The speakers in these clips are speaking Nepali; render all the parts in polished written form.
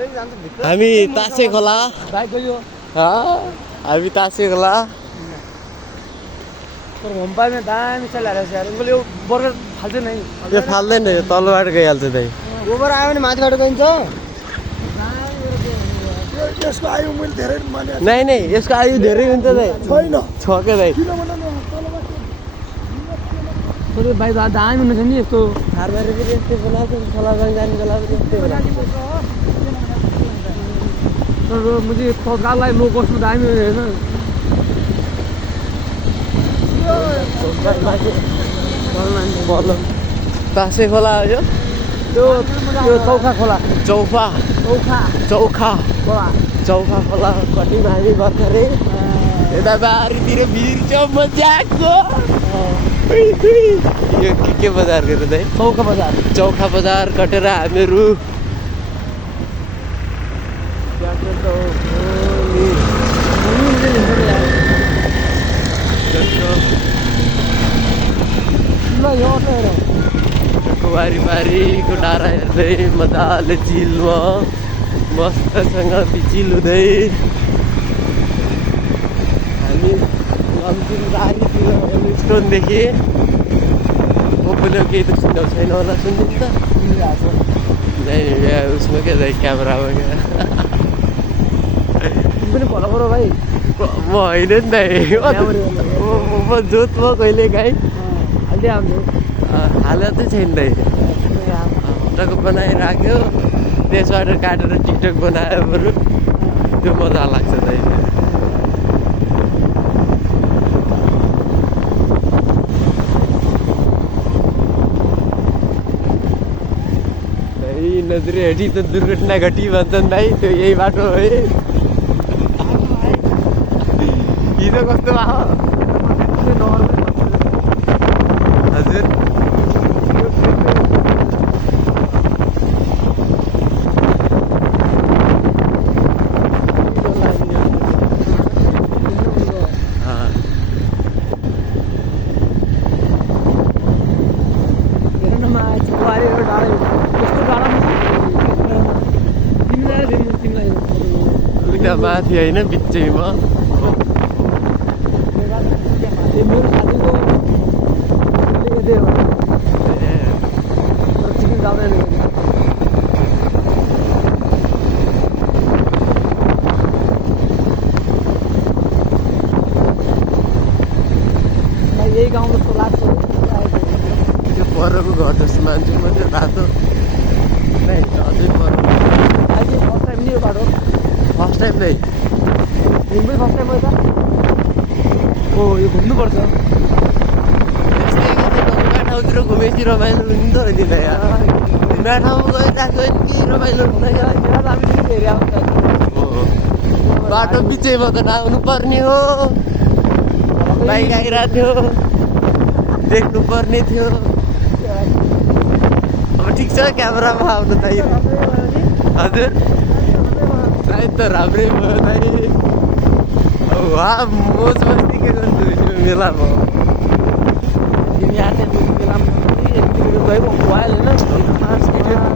हामी तासे खोला हामी तासे खोला यो फाल्दैन यो तलबाट गइहाल्छ दाइ गोबर आयो भने माथिबाट गइन्छ यसको आयु मैले धेरै माने नै यसको आयु धेरै हुन्छ दाइ छैन छ के दाइ भाइ दामी हुनेछ नि यस्तो खारबारी पनि यस्तै बनाएको खोला जाने बेला पनि यस्तै बनाएको मुझे तत्काललाई लो कस्टमा दामी हुने होइन तासे खोला हो यो त्यो चौखा खोला चौखा खोला कटिमा हामी भर्खरै यता बारीतिर भिर्छ मजाको यो के बजार गएर दाइ चौखा बजार कटेर हामीहरू बारीको डाँडा हेर्दै मजाले चिलमा मस्तसँग पिचिल हुँदै हामी बारीतिर स्टोनदेखि केही त सुन्नु छैन होला सुनिदिनु त उसमा के दाइ क्यामेरामा क्या पनि भल भाइ म होइन नि दाइ म जोत म कहिले काहीँ हाल चाहिँ छैन दाइ हप्ताको बनाइराख्यो त्यसबाट काटेर टिकटक बनायो बरु त्यो मजा लाग्छ दाइ नजरे हटी त दुर्घटना घटी भन्छन् भाइ त्यो यही बाटो है हिजो कस्तो भयो हजुर माथि होइन बिचैमा यही गाउँ जस्तो लाग्छ त्यो परको घर जस्तो मान्छे मात्रै रातो अझै पर अहिले फर्स्ट टाइम नि यो बाटो फर्स्ट टाइम नै घुम्दै फर्स्ट टाइम त ओ यो घुम्नुपर्छ ठाउँतिर घुमेपछि रमाइलो पनि त होइन नयाँ ठाउँमा गइरहेको कि रमाइलो हुँदैन बाटो बिचैमा त नआउनु पर्ने हो बाइक आइरहेको थियो देख्नु पर्ने थियो अब ठिक छ क्यामेरामा आउनु त हजुर सायद त राम्रै भयो दाइ वा मोज मस्ती के गर्छु मेलामा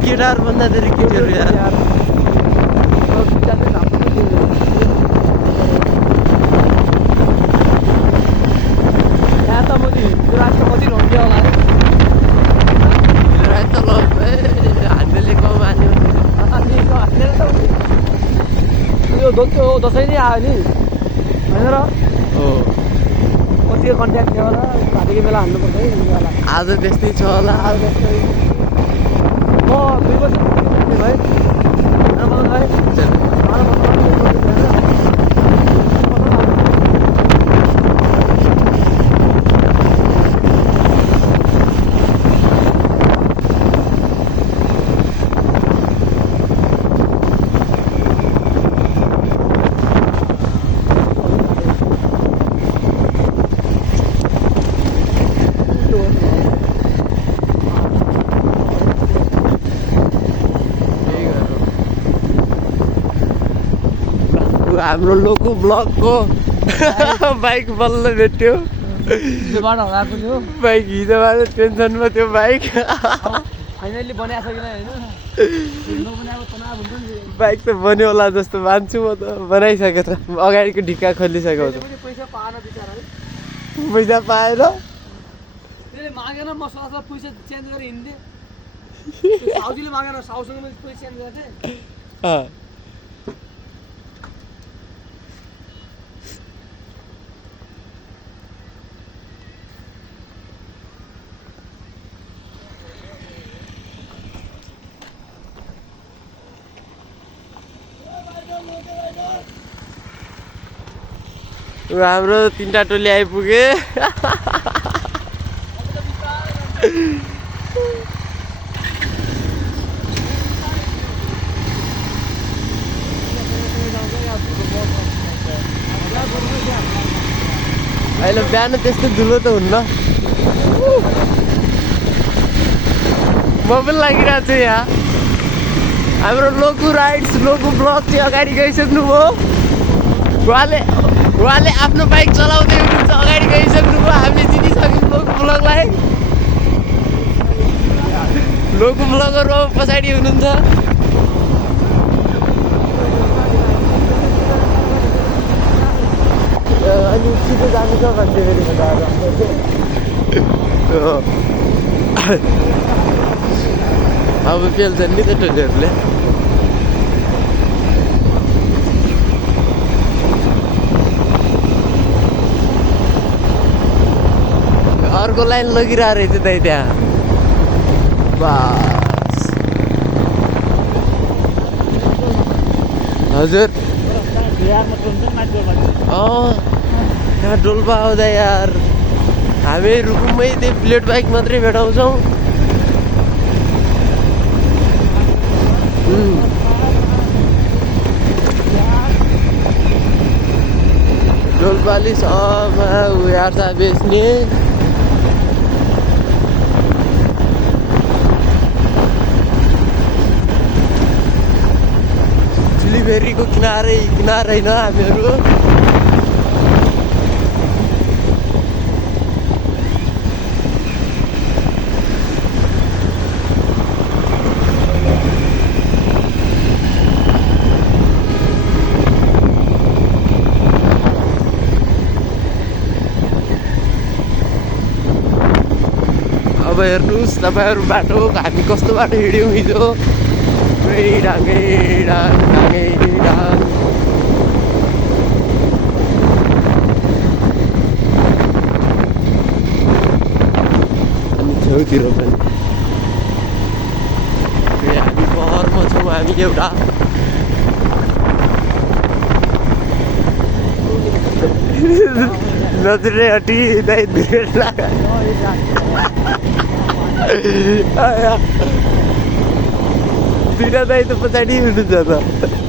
केटाहरू भन्दा धेरै केटीहरू यहाँ त मैले राष्ट्रपति हुन्थ्यो होला त ल हामीले कम हान्यो यो दसैँ नै आयो नि होइन र हो कतिको कन्ट्याक्ट थियो होला भाटीको बेला हान्नुपर्छ है आज त्यस्तै छ होला आज त्यस्तै म 2 बजी भाइ हाम्रो लोको ब्लकको बाइक बल्ल भेट्यो हिजोबाट हराएको थियो बाइक हिजोबाट टेन्सनमा थियो बाइक फाइनल्ली बनाएको छ कि होइन नबनाएको तनाव हुन्छ नि बाइक त बन्यो होला जस्तो मान्छु म त बनाइसकेको छ अगाडिको ढिक्का खोलिसकेको छ पनि पैसा पाएन बिचरा पैसा पाएन त्यसले मागेन म ससलाई पैसा चेन्ज गरेर हिँड्थेँ साउजीले मागेन साउसँग मैले पैसा चेन्ज गर्थेँ अँ। हाम्रो 3टा टोली आइपुगे अहिले बिहान त्यस्तो धुलो त हुन्न म पनि लागिरहेको छु यहाँ हाम्रो लोकु राइड्स लोकु ब्लग चाहिँ अगाडि गइसक्नुभयो उहाँले आफ्नो बाइक चलाउँदै हुनुहुन्छ अगाडि गइसक्नुभयो हामीले चिनिसक्यौँ लोकु ब्लगलाई लोकु ब्लगर पछाडि हुनुहुन्छ अनि छिटो जानु छ भन्दै अब पेल्छन् नि त टोलीहरूले अर्को लाइन लगिरहेको रहेछ दाइ त्यहाँ बस हजुर यहाँ डोल्पा आउँदा यार हामी रुकुममै त्यही बुलेट बाइक मात्रै भेटाउँछौँ डोल्पाली सबमा उयार्छ बेच्ने चिलीबेरीको किनारै किनारै न हामीहरू अब हेर्नुहोस् तपाईँहरू बाटो हामी कस्तो बाटो हिँड्यौँ हिजो डाङ्गै डाङ डाङ्गै डाङ अनि छेउतिर पनि हामी पहरमा छौँ हामी एउटा नजरे हटी दाइ दुईटा दाइ त पछाडि हुनुहुन्छ त